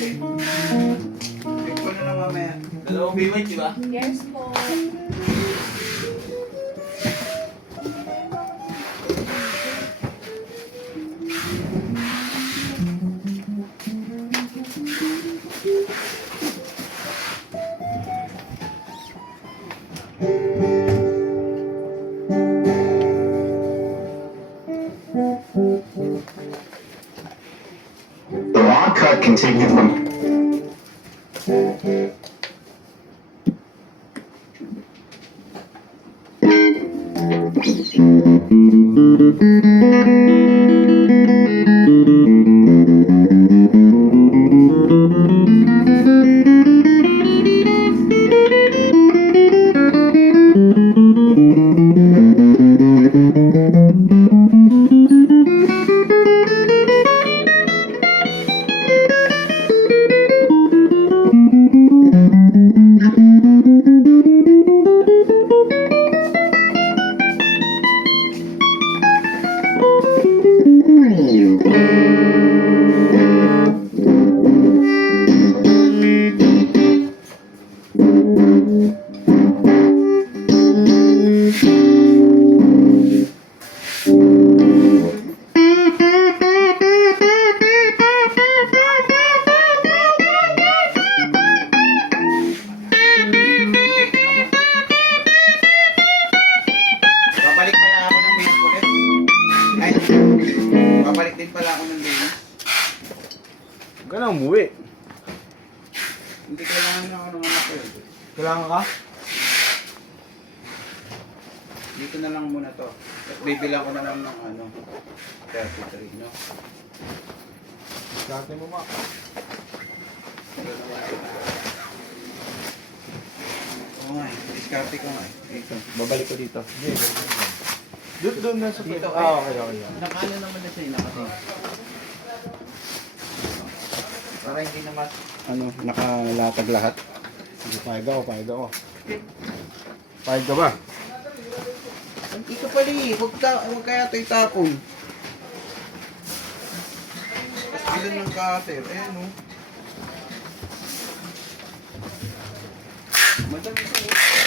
eh. Check ko na lang mamaya. Dalawang B-White, di ba? Yes po. The log cut can take you from Babalik pala ako ng main ulit. Ay, babalik din pala ako ng main. Huwag ka na umuwi. Hindi kailangan na ako ng anak ko yun. Kailangan ka? Dito na lang muna to. At bibilang ko na lang ng ano, 33, no? Dati mo ma. Ito na wala ito. Oo nga eh, diskarte ko nga eh. Dito. Babalik ko dito. Doon na sa Dito, okay. Nakano naman na siya, nakati. Para hindi naman, ano, nakalatag lahat. Sige, pahig ako. Pahig ka ba? Ito pala eh, huwag kaya ito itapon. Ilan ng cutter, ayan o. Madami ito.